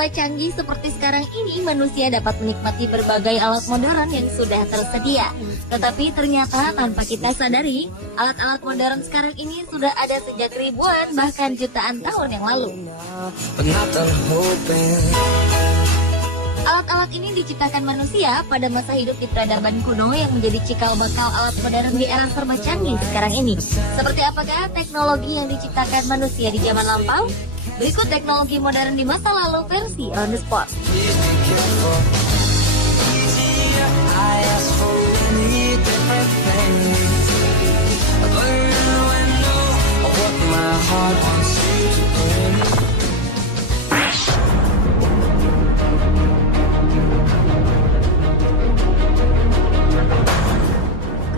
serba canggih seperti sekarang ini, manusia dapat menikmati berbagai alat modern yang sudah tersedia. Tetapi ternyata tanpa kita sadari, alat-alat modern sekarang ini sudah ada sejak ribuan bahkan jutaan tahun yang lalu. Alat-alat ini diciptakan manusia pada masa hidup di peradaban kuno yang menjadi cikal bakal alat modern di era serba canggih sekarang ini. Seperti apakah teknologi yang diciptakan manusia di zaman lampau? Berikut teknologi modern di masa lalu versi on the spot.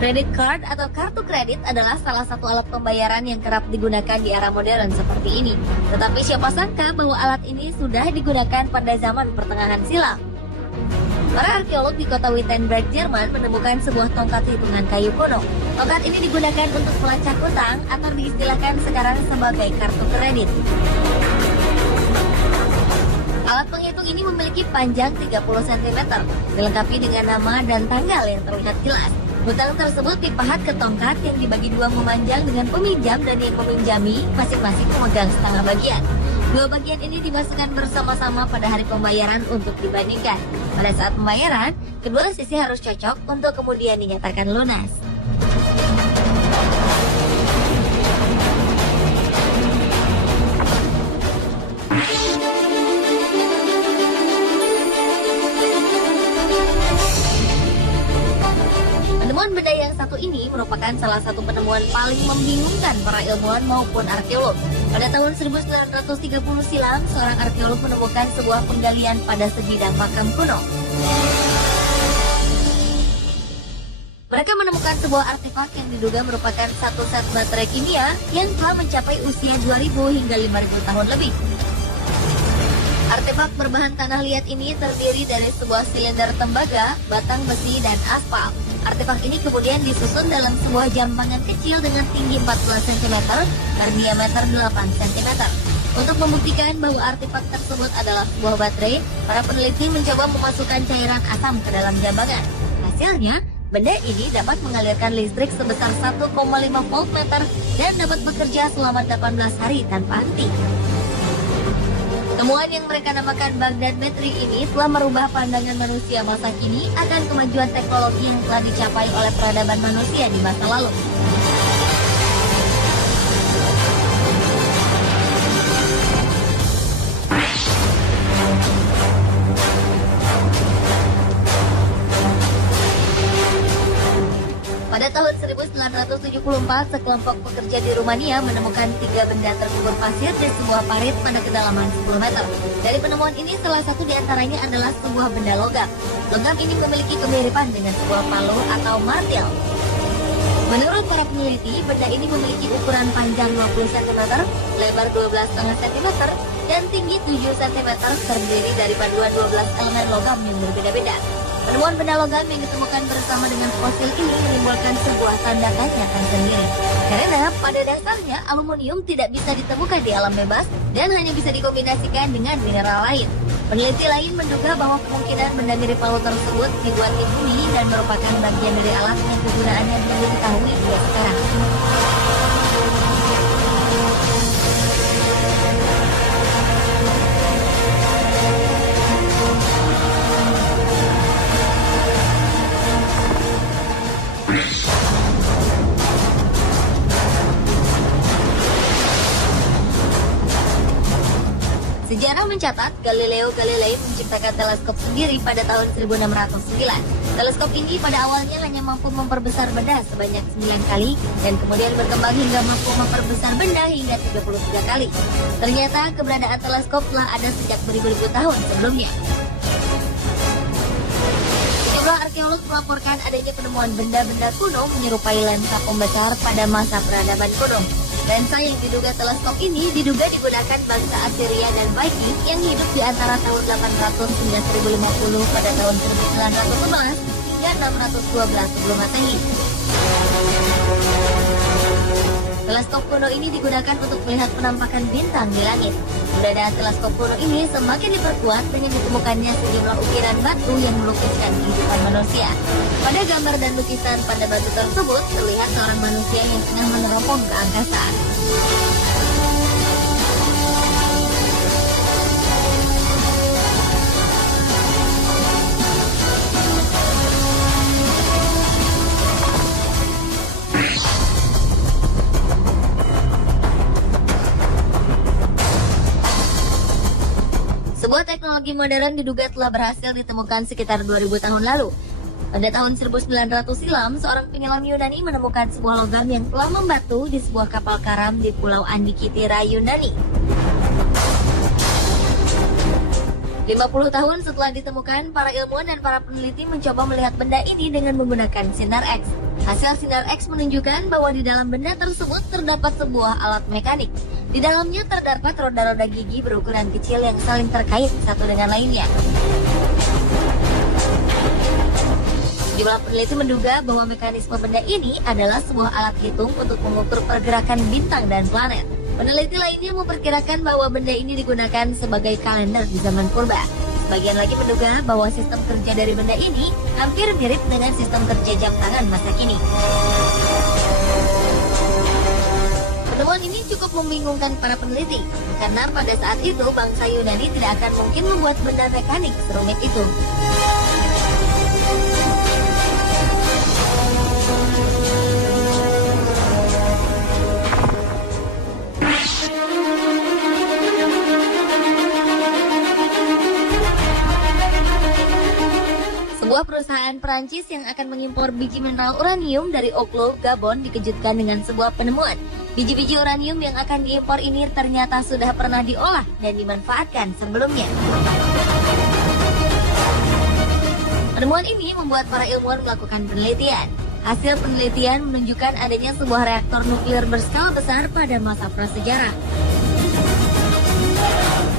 Credit card atau kartu kredit adalah salah satu alat pembayaran yang kerap digunakan di era modern seperti ini. Tetapi siapa sangka bahwa alat ini sudah digunakan pada zaman pertengahan silam. Para arkeolog di kota Wittenberg, Jerman menemukan sebuah tongkat hitungan kayu kuno. Tongkat ini digunakan untuk melacak utang atau diistilahkan sekarang sebagai kartu kredit. Alat penghitung ini memiliki panjang 30 cm, dilengkapi dengan nama dan tanggal yang terlihat jelas. Hutang tersebut dipahat ke tongkat yang dibagi dua memanjang dengan peminjam dan yang meminjami masing-masing memegang setengah bagian. Dua bagian ini dimasukkan bersama-sama pada hari pembayaran untuk dibandingkan. Pada saat pembayaran, kedua sisi harus cocok untuk kemudian dinyatakan lunas. Penemuan benda yang satu ini merupakan salah satu penemuan paling membingungkan para ilmuwan maupun arkeolog. Pada tahun 1930 silam, seorang arkeolog menemukan sebuah penggalian pada sebidang makam kuno. Mereka menemukan sebuah artefak yang diduga merupakan satu set baterai kimia yang telah mencapai usia 2000 hingga 5000 tahun lebih. Artefak berbahan tanah liat ini terdiri dari sebuah silinder tembaga, batang besi, dan aspal. Artefak ini kemudian disusun dalam sebuah jambangan kecil dengan tinggi 14 cm dan diameter 8 cm. Untuk membuktikan bahwa artefak tersebut adalah sebuah baterai, para peneliti mencoba memasukkan cairan asam ke dalam jambangan. Hasilnya, benda ini dapat mengalirkan listrik sebesar 1,5 voltmeter dan dapat bekerja selama 18 hari tanpa henti. Temuan yang mereka namakan Baghdad Battery ini telah merubah pandangan manusia masa kini akan kemajuan teknologi yang telah dicapai oleh peradaban manusia di masa lalu. Pada tahun 1974, sekelompok pekerja di Rumania menemukan 3 benda terkubur pasir di sebuah parit pada kedalaman 10 meter. Dari penemuan ini, salah satu di antaranya adalah sebuah benda logam. Logam ini memiliki kemiripan dengan sebuah palu atau martil. Menurut para peneliti, benda ini memiliki ukuran panjang 20 cm, lebar 12,5 cm, dan tinggi 7 cm, terdiri dari paduan 12 elemen logam yang berbeda-beda. Penemuan benda logam yang ditemukan bersama dengan fosil ini menimbulkan sebuah tanda tanya tersendiri. Karena pada dasarnya aluminium tidak bisa ditemukan di alam bebas dan hanya bisa dikombinasikan dengan mineral lain. Peneliti lain menduga bahwa kemungkinan benda mirip palu tersebut dibuat di bumi dan merupakan bagian dari alat yang kegunaannya belum diketahui hingga sekarang. Sejarah mencatat Galileo Galilei menciptakan teleskop sendiri pada tahun 1609. Teleskop ini pada awalnya hanya mampu memperbesar benda sebanyak 9 kali dan kemudian berkembang hingga mampu memperbesar benda hingga 33 kali. Ternyata keberadaan teleskop telah ada sejak beribu-ribu tahun sebelumnya. Sejumlah arkeolog melaporkan adanya penemuan benda-benda kuno menyerupai lensa pembesar pada masa peradaban kuno. Lensa yang diduga teleskop ini diduga digunakan bangsa Assyria dan Viking yang hidup di antara tahun 800 hingga 1050 pada tahun 1911 hingga 612 sebelum Masehi. Teleskop kuno ini digunakan untuk melihat penampakan bintang di langit. Keberadaan teleskop kuno ini semakin diperkuat dengan ditemukannya sejumlah ukiran batu yang melukiskan kehidupan manusia. Pada gambar dan lukisan pada batu tersebut, terlihat seorang manusia yang tengah meneropong ke angkasa. Sebuah teknologi modern diduga telah berhasil ditemukan sekitar 2000 tahun lalu. Pada tahun 1900 silam, seorang penyelam Yunani menemukan sebuah logam yang telah membatu di sebuah kapal karam di Pulau Andikitira, Yunani. 50 tahun setelah ditemukan, para ilmuwan dan para peneliti mencoba melihat benda ini dengan menggunakan sinar X. Hasil sinar X menunjukkan bahwa di dalam benda tersebut terdapat sebuah alat mekanik. Di dalamnya terdapat roda-roda gigi berukuran kecil yang saling terkait satu dengan lainnya. Sejumlah peneliti menduga bahwa mekanisme benda ini adalah sebuah alat hitung untuk mengukur pergerakan bintang dan planet. Peneliti lainnya memperkirakan bahwa benda ini digunakan sebagai kalender di zaman purba. Sebagian lagi menduga bahwa sistem kerja dari benda ini hampir mirip dengan sistem kerja jam tangan masa kini. Penemuan ini cukup membingungkan para peneliti, karena pada saat itu bangsa Yunani tidak akan mungkin membuat benda mekanik serumit itu. Sebuah perusahaan Perancis yang akan mengimpor biji mineral uranium dari Oklo, Gabon dikejutkan dengan sebuah penemuan. Biji-biji uranium yang akan diimpor ini ternyata sudah pernah diolah dan dimanfaatkan sebelumnya. Penemuan ini membuat para ilmuwan melakukan penelitian. Hasil penelitian menunjukkan adanya sebuah reaktor nuklir berskala besar pada masa prasejarah.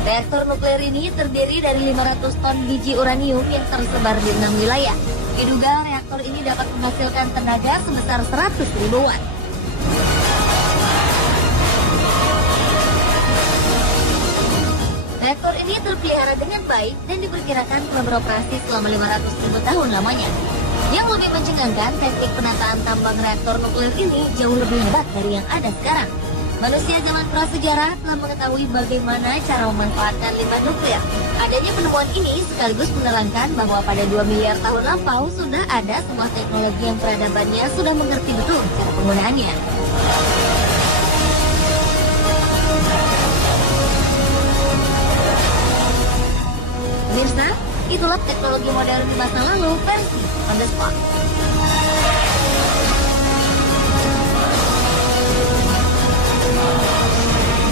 Reaktor nuklir ini terdiri dari 500 ton biji uranium yang tersebar di 6 wilayah. Diduga reaktor ini dapat menghasilkan tenaga sebesar 100.000 watt. Reaktor ini terpelihara dengan baik dan diperkirakan telah beroperasi selama 500.000 tahun lamanya. Yang lebih mencengangkan, teknik penataan tambang reaktor nuklir ini jauh lebih hebat dari yang ada sekarang. Manusia zaman prasejarah telah mengetahui bagaimana cara memanfaatkan limbah nuklir. Adanya penemuan ini sekaligus menerangkan bahwa pada 2 miliar tahun lampau sudah ada sebuah teknologi yang peradabannya sudah mengerti betul cara penggunaannya. Pemirsa, itulah teknologi modern di masa lalu versi On The Spot.